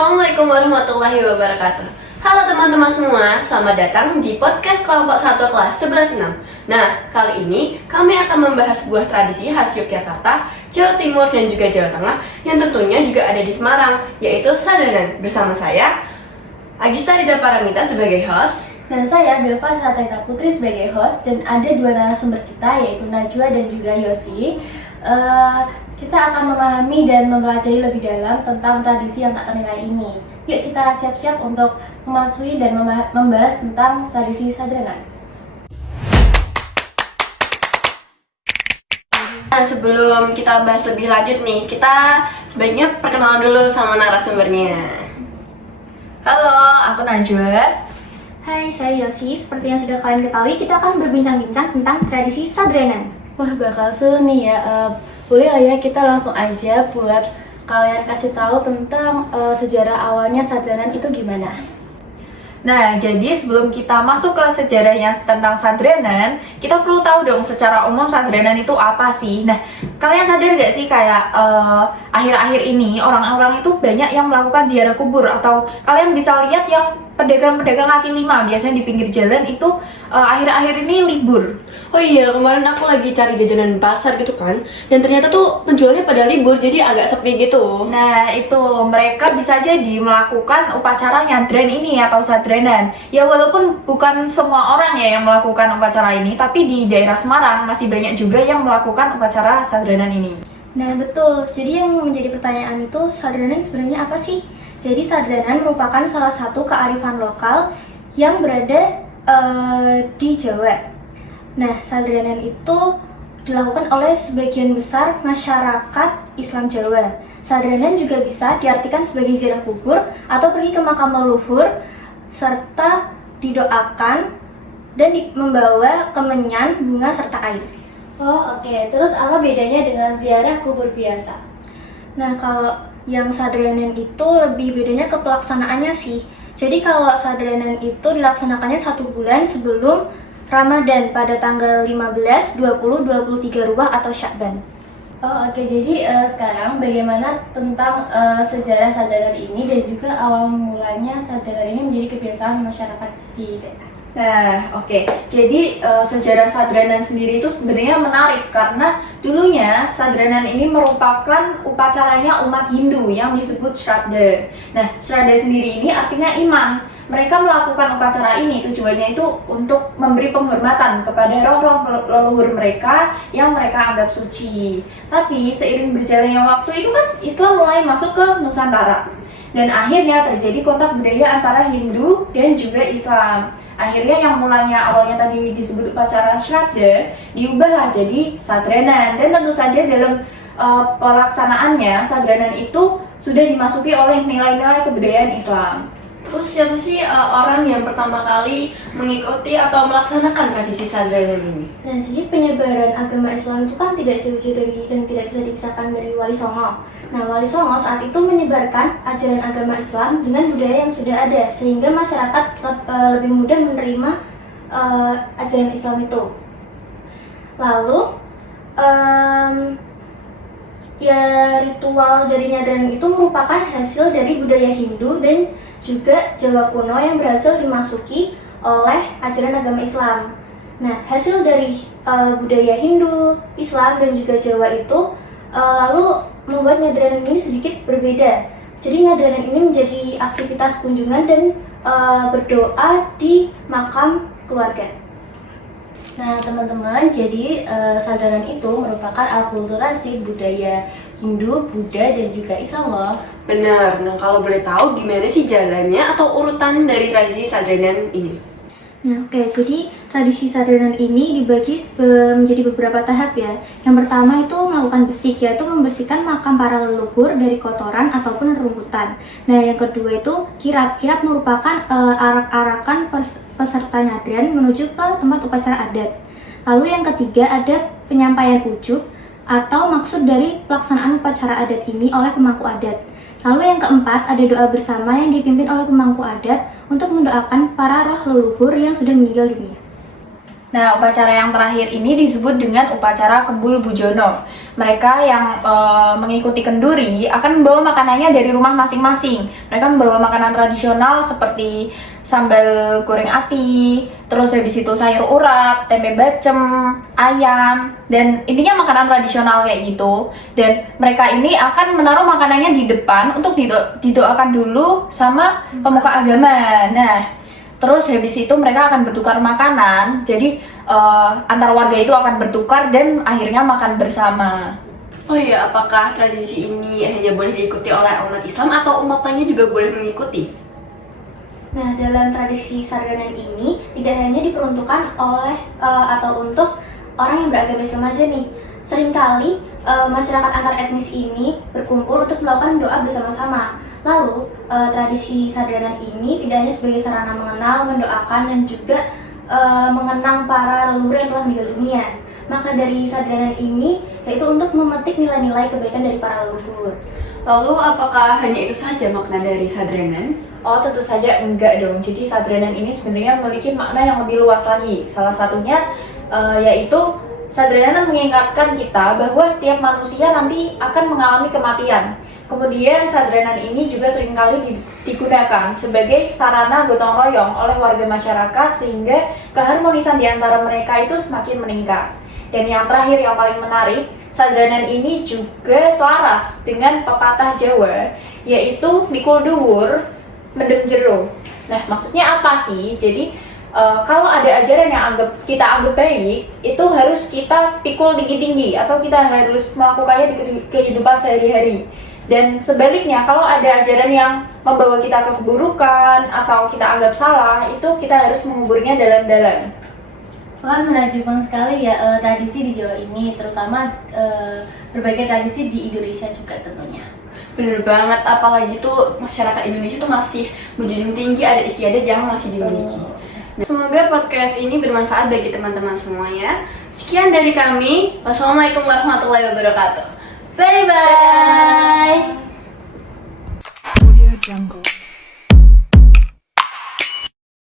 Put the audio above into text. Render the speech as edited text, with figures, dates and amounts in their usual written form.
Assalamualaikum warahmatullahi wabarakatuh. Halo teman-teman semua, selamat datang di podcast kelompok 1 kelas 11-6. Nah, kali ini kami akan membahas sebuah tradisi khas Yogyakarta, Jawa Timur dan juga Jawa Tengah yang tentunya juga ada di Semarang, yaitu Sadranan. Bersama saya, Agista Rida Paramita sebagai host, dan saya Belva Sataita Putri sebagai host, dan ada dua narasumber kita yaitu Najwa dan juga Yosi. Kita akan memahami dan mempelajari lebih dalam tentang tradisi yang tak ternilai ini. Yuk kita siap-siap untuk memasuki dan membahas tentang tradisi Sadranan. Nah, sebelum kita bahas lebih lanjut nih, kita sebaiknya perkenalan dulu sama narasumbernya. Halo, aku Najwa. Hai, saya Yosi. Seperti yang sudah kalian ketahui, kita akan berbincang-bincang tentang tradisi Sadranan. Wah, bakal seru nih ya. Boleh lah ya kita langsung aja buat kalian kasih tahu tentang sejarah awalnya Sadranan itu gimana. Nah, jadi sebelum kita masuk ke sejarahnya tentang Sadranan, kita perlu tahu dong secara umum Sadranan itu apa sih? Nah, kalian sadar gak sih kayak akhir-akhir ini orang-orang itu banyak yang melakukan ziarah kubur, atau kalian bisa lihat yang pedagang-pedagang kaki lima biasanya di pinggir jalan itu akhir-akhir ini libur. Oh iya, kemarin aku lagi cari jajanan pasar gitu kan, dan ternyata tuh penjualnya pada libur, jadi agak sepi gitu. Nah, itu mereka bisa jadi melakukan upacara nyadran ini atau Sadranan. Ya, walaupun bukan semua orang ya yang melakukan upacara ini, tapi di daerah Semarang masih banyak juga yang melakukan upacara Sadranan ini. Nah betul, jadi yang menjadi pertanyaan itu Sadranan sebenarnya apa sih? Jadi Sadranan merupakan salah satu kearifan lokal yang berada di Jawa. Nah, Sadranan itu dilakukan oleh sebagian besar masyarakat Islam Jawa. Sadranan juga bisa diartikan sebagai ziarah kubur atau pergi ke makam leluhur serta didoakan dan membawa kemenyan, bunga serta air. Oh oke. Terus apa bedanya dengan ziarah kubur biasa? Nah, kalau yang Sadranan itu lebih bedanya ke pelaksanaannya sih. Jadi kalau Sadranan itu dilaksanakannya 1 bulan sebelum Ramadan pada tanggal 15, 20, 23 Ruwah atau Sya'ban. Oh oke. Jadi sekarang bagaimana tentang sejarah Sadranan ini dan juga awal mulanya Sadranan ini menjadi kebiasaan masyarakat di daerah. Nah, oke. Jadi sejarah Sadranan sendiri itu sebenarnya menarik karena dulunya Sadranan ini merupakan upacaranya umat Hindu yang disebut Shraddha. Nah, Shraddha sendiri ini artinya iman. Mereka melakukan upacara ini tujuannya itu untuk memberi penghormatan kepada roh-roh leluhur mereka yang mereka anggap suci. Tapi seiring berjalannya waktu itu kan Islam mulai masuk ke Nusantara. Dan akhirnya terjadi kontak budaya antara Hindu dan juga Islam. Akhirnya yang mulanya awalnya tadi disebut upacara Shraddha diubahlah jadi Sadranan, dan tentu saja dalam pelaksanaannya Sadranan itu sudah dimasuki oleh nilai-nilai kebudayaan Islam. Terus siapa sih orang yang pertama kali mengikuti atau melaksanakan tradisi Sadranan ini? Nah, jadi penyebaran agama Islam itu kan tidak jauh-jauh dari dan tidak bisa dipisahkan dari Wali Songo. Nah, Wali Songo saat itu menyebarkan ajaran agama Islam dengan budaya yang sudah ada, sehingga masyarakat lebih mudah menerima ajaran Islam itu. Lalu, ya ritual dari nyadran itu merupakan hasil dari budaya Hindu dan juga Jawa kuno yang berhasil dimasuki oleh ajaran agama Islam. Nah, hasil dari budaya Hindu, Islam, dan juga Jawa itu lalu membuat nyadranan ini sedikit berbeda. Jadi nyadranan ini menjadi aktivitas kunjungan dan berdoa di makam keluarga. Nah teman-teman, jadi Sadranan itu merupakan akulturasi budaya Hindu, Buddha, dan juga Islam loh. Benar. Nah, kalau boleh tahu gimana sih jalannya atau urutan dari tradisi Sadranan ini? Nah oke, jadi tradisi Sadranan ini dibagi menjadi beberapa tahap ya. Yang pertama itu melakukan besik, yaitu membersihkan makam para leluhur dari kotoran ataupun rerumputan. Nah yang kedua itu kirap. Kirap merupakan arak-arakan peserta nyadran menuju ke tempat upacara adat. Lalu yang ketiga ada penyampaian ujub atau maksud dari pelaksanaan upacara adat ini oleh pemangku adat. Lalu yang keempat ada doa bersama yang dipimpin oleh pemangku adat untuk mendoakan para roh leluhur yang sudah meninggal dunia. Nah, upacara yang terakhir ini disebut dengan upacara Kembul Bujono. Mereka yang mengikuti kenduri akan membawa makanannya dari rumah masing-masing. Mereka membawa makanan tradisional seperti sambal goreng ati, terus habis itu sayur urap, tempe bacem, ayam, dan intinya makanan tradisional kayak gitu. Dan mereka ini akan menaruh makanannya di depan untuk didoakan dulu sama pemuka agama. Nah, terus habis itu mereka akan bertukar makanan, jadi antar warga itu akan bertukar dan akhirnya makan bersama. Oh iya, apakah tradisi ini hanya boleh diikuti oleh umat Islam atau umat lainnya juga boleh mengikuti? Nah, dalam tradisi sardanan ini tidak hanya diperuntukkan oleh atau untuk orang yang beragama Islam aja nih. Seringkali masyarakat antar etnis ini berkumpul untuk melakukan doa bersama-sama. Lalu, tradisi sardanan ini tidak hanya sebagai sarana mengenal, mendoakan, dan juga mengenang para leluhur yang telah meninggal dunia. Makna dari sardanan ini yaitu untuk memetik nilai-nilai kebaikan dari para leluhur. Lalu, apakah hanya itu saja makna dari sadranan? Oh, tentu saja enggak dong. Jadi sadranan ini sebenarnya memiliki makna yang lebih luas lagi. Salah satunya yaitu sadranan mengingatkan kita bahwa setiap manusia nanti akan mengalami kematian. Kemudian sadranan ini juga seringkali digunakan sebagai sarana gotong royong oleh warga masyarakat sehingga keharmonisan di antara mereka itu semakin meningkat. Dan yang terakhir yang paling menarik, sadranan ini juga selaras dengan pepatah Jawa yaitu mikul dhuwur mendem jero. Nah, maksudnya apa sih? Jadi kalau ada ajaran yang kita anggap baik, itu harus kita pikul tinggi-tinggi atau kita harus melakukannya di kehidupan sehari-hari. Dan sebaliknya, kalau ada ajaran yang membawa kita ke keburukan atau kita anggap salah, itu kita harus menguburnya dalam-dalam. Wah, menakjubkan sekali ya tradisi di Jawa ini, terutama berbagai tradisi di Indonesia juga tentunya. Bener banget, apalagi tuh masyarakat Indonesia tuh masih menjunjung tinggi adat istiadat yang masih dimiliki. Nah, semoga podcast ini bermanfaat bagi teman-teman semuanya. Sekian dari kami. Wassalamualaikum warahmatullahi wabarakatuh. Bye bye. Audio Jungle.